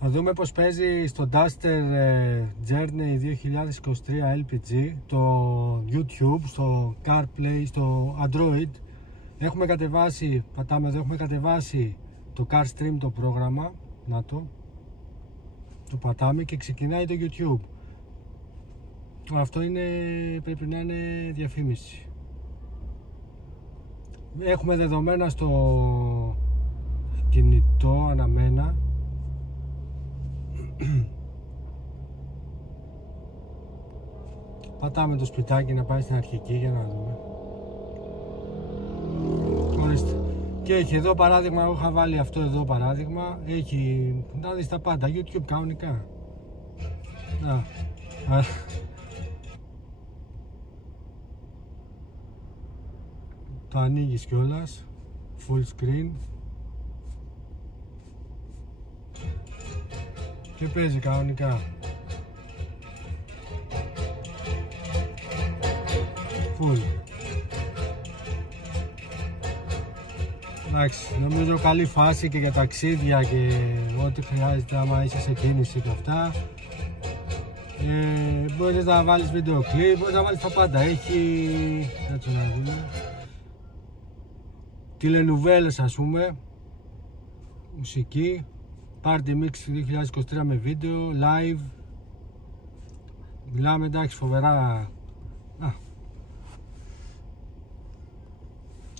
Θα δούμε πως παίζει στο Duster Journey 2023 LPG, το YouTube, στο CarPlay, στο Android. Έχουμε κατεβάσει, πατάμε εδώ, έχουμε κατεβάσει το CarStream το πρόγραμμα. Να το πατάμε και ξεκινάει το YouTube. Αυτό πρέπει να είναι διαφήμιση. Έχουμε δεδομένα στο κινητό αναμένα. Πατάμε το σπιτάκι να πάει στην αρχική για να δούμε. Ορίστε. Και έχει εδώ παράδειγμα, εγώ είχα βάλει αυτό εδώ παράδειγμα. Έχει, να δεις τα πάντα, YouTube κανονικά. Το ανοίγεις κιόλας, full screen. Και παίζει κανονικά. Full. Εντάξει, νομίζω καλή φάση και για ταξίδια και ό,τι χρειάζεται άμα είσαι σε κίνηση και αυτά. Μπορείς να βάλεις βίντεο κλιπ, μπορείς να βάλεις τα πάντα. Έχει, έτσι να δούμε, τηλενουβέλες ας πούμε, μουσική, Party Mix 2023 με βίντεο, live. Μιλάμε, εντάξει, φοβερά.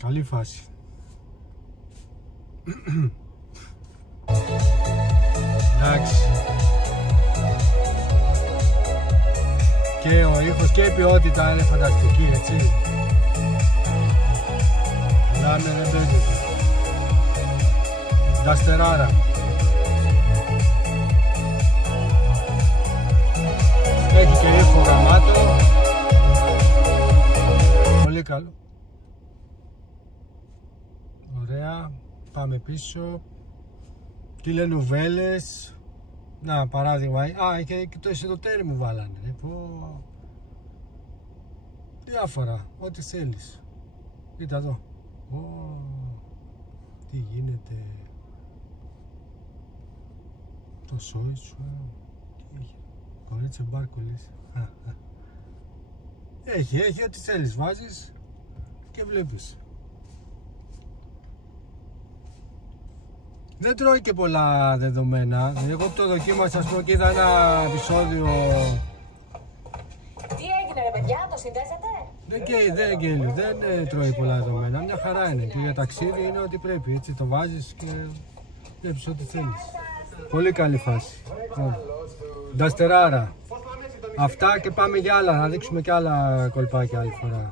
Καλή φάση. Εντάξει. Και ο ήχος και η ποιότητα είναι φανταστική, έτσι. Μιλάμε, δεν παίζεται. Νταστεράρα. Έχει και ήχο γαμάτο. Πολύ καλό. Ωραία. Πάμε πίσω. Τηλενουβέλες. Να, παράδειγμα. Και το εσωτερικό μου βάλανε. Διάφορα. Ό,τι θέλεις. Κοίτα εδώ. Τι γίνεται. Το σόι σου. Τι έχει. Κορίτσια μπάρκολες. Έχει ό,τι θέλεις. Βάζεις και βλέπεις. Δεν τρώει και πολλά δεδομένα. Εγώ που το δοκίμασα, ας πούμε, και είδα ένα επεισόδιο. Τι έγινε ρε παιδιά, το συνδέσατε? Δεν τρώει πολλά δεδομένα. Μια χαρά είναι. Και για ταξίδι είναι ό,τι πρέπει. Έτσι το βάζεις και βλέπεις ό,τι θέλεις. Πολύ καλή φάση. Νταστεράρα. Αυτά και πάμε για άλλα. Θα δείξουμε και άλλα κολπάκια άλλη φορά.